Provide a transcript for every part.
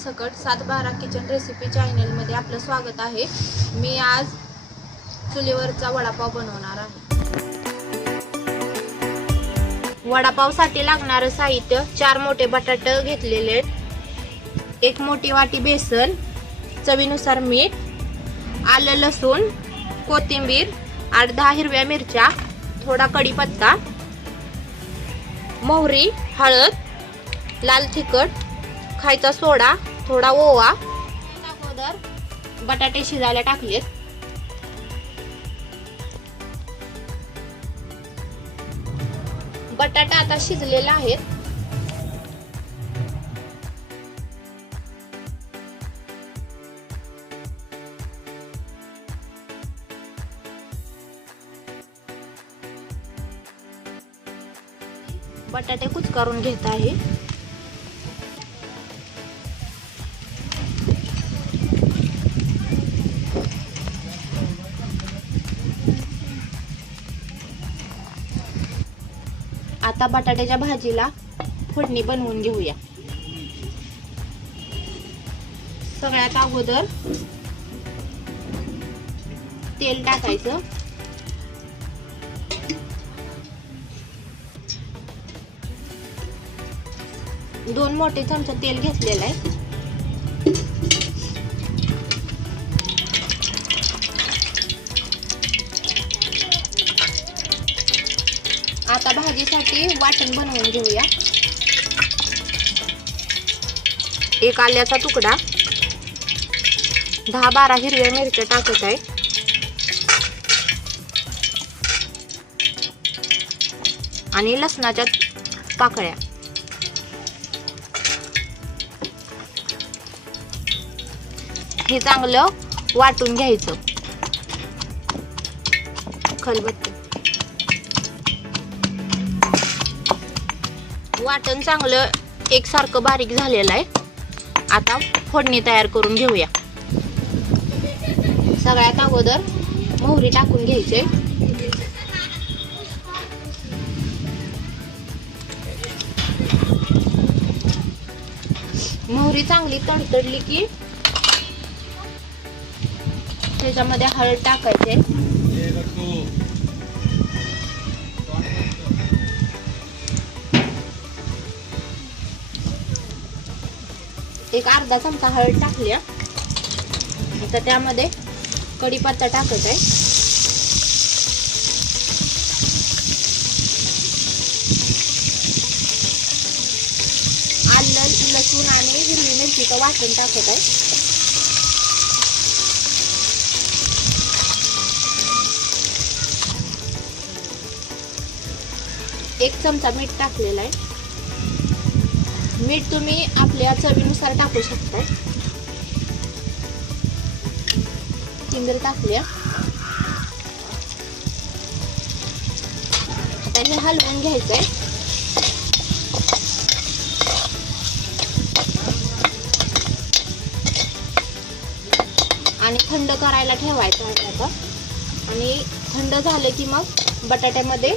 सर्वांसकट 7-12 kitchen recipe चॅनलमध्ये आपलं स्वागत आहे। मी आज चुलीवरचा वडापाव बनवणार आहे। वडापावसाठी लागणारे साहित्य 4 मोठे बटाटे घेतलेले, 1 मोठी वाटी बेसन, चवीनुसार मीठ, आलं लसूण, कोथिंबीर, 8-10 हिरव्या मिरच्या, थोडा कढीपत्ता, मोहरी, हळद, लाल तिखट, खायचा सोडा, थोडा ओवा। अगोदर बटाटे शिजायला टाकलेत। बटाटा आता शिजलेला आहेत। बटाटे कुचकारून घेत आहे। आता बटाट्याच्या भाजीला फोडणी बनवून घेऊया। सगळ्यात अगोदर तेल टाकायचं। दोन मोठे चमचे तेल घेतलेलं आहे। आता भाजीसाठी वाटण बनवून घेऊया। 1 आल्याचा तुकडा, 10-12 हिरव्या मिरच्या टाकत आहे, आणि लसणाच्या पाकळ्या। हे चांगलं वाटून घ्यायचं। खलबत्ते वाटण चांगलं एकसारखं बारीक झालेलं आहे। आता फोडणी तयार करून घेऊया। सगळ्यात अगोदर मोहरी टाकून घ्यायची। मोहरी चांगली तडतडली की त्याच्यामध्ये हळद टाकायचे। एक अर्धा चमचा हळद टाकली। आता त्यामध्ये कढीपत्ता टाकत आहे। आलं लसूण आणि हिरवी मिरचीचं वाटण टाकत आहे। एक चमचा मीठ टाकलेला आहे। मीठ तुम्ही आपल्या चवीनुसार टाकू शकता। कोथिंबीर टाकली। आता हे हलवून घ्यायचंय। आणि थंड करायला ठेवायचं आता। आणि थंड झालं की मग बटाट्यामध्ये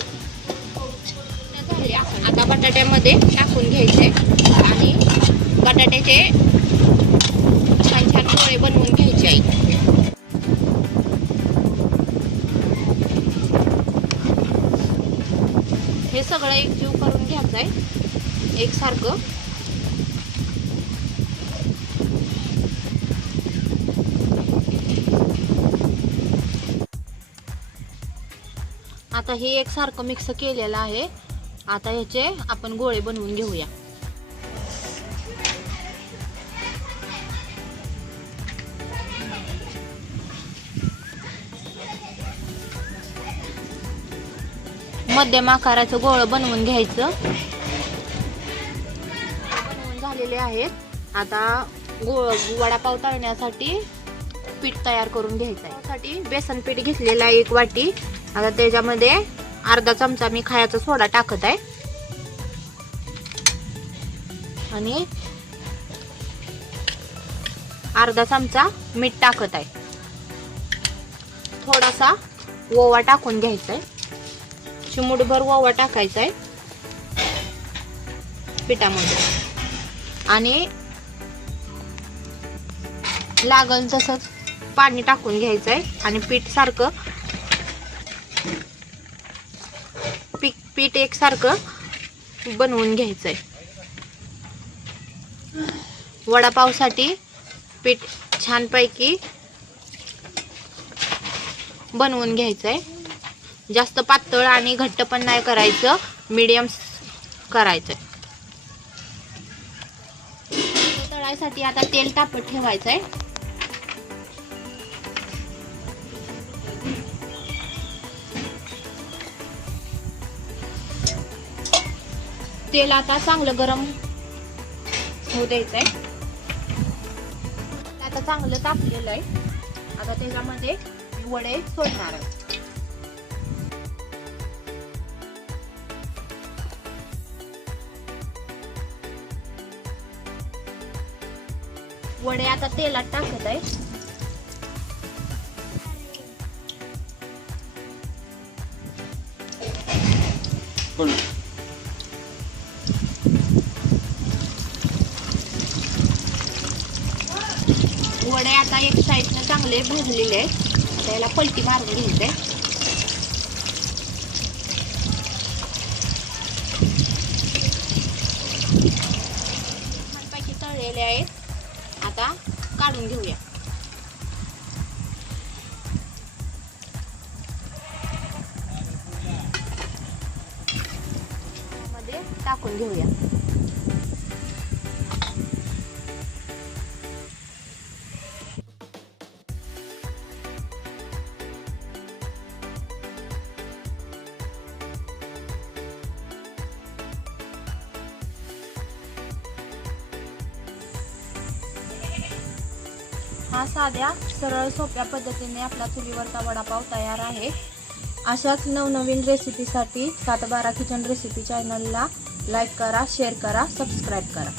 आता बटाट्यामध्ये टाकून घ्यायचे आणि बटाट्याचे छान छान गोळे बनवून घ्यायचे आहे। हे सगळं एकजीव करून घ्यायचं आहे एकसारखं। आता हे एकसारखं मिक्स केलेलं आहे। आता ह्याचे आपण गोळे बनवून घेऊया। मध्यम आकाराचं गोळ बनवून घ्यायचं। बनवून झालेले आहेत। आता वडापाव तळण्यासाठी पीठ तयार करून घ्यायचं आहे। त्यासाठी बेसन पीठ घेतलेलं आहे 1 वाटी। आता त्याच्यामध्ये अर्धा चमचा मी खायचा सोडा टाकत आहे आणि अर्धा चमचा मीठ टाकत आहे। थोडासा ओवा टाकून घ्यायचा आहे। चिमूटभर ओवा टाकायचा आहे पिठामध्ये आणि लागल तसंच पाणी टाकून घ्यायचंय आणि पीठ सारखं पीठ एकसारखं बनवून घ्यायचंय. वडापावसाठी पीठ छानपैकी बनवून घ्यायचंय. जास्त पातळ आणि घट्ट पण नाही करायचं, मीडियम करायचंय. तळायसाठी आता तेल तापत ठेवायचंय. तेल आता चांगलं गरम होऊ द्यायचंय. आता चांगलं तापलेलं आहे. आता त्याच्यामध्ये वडे सोडणार आहे. वडे आता तेलात टाकत आहे. वडे आता एक साईडनं चांगले भाजलेले आहे. आता याला पलटी मारून घ्यायचंय. छानपैकी तळलेले आहेत. आता काढून घेऊया. मध्ये टाकून घेऊया. हा साध्या सरळ सोप्या पद्धतीने आपला चुलीवरचा वडापाव तयार आहे. अशाच नवनवीन रेसिपीसाठी 712 किचन रेसिपी चॅनलला लाईक करा, शेअर करा, सबस्क्राईब करा.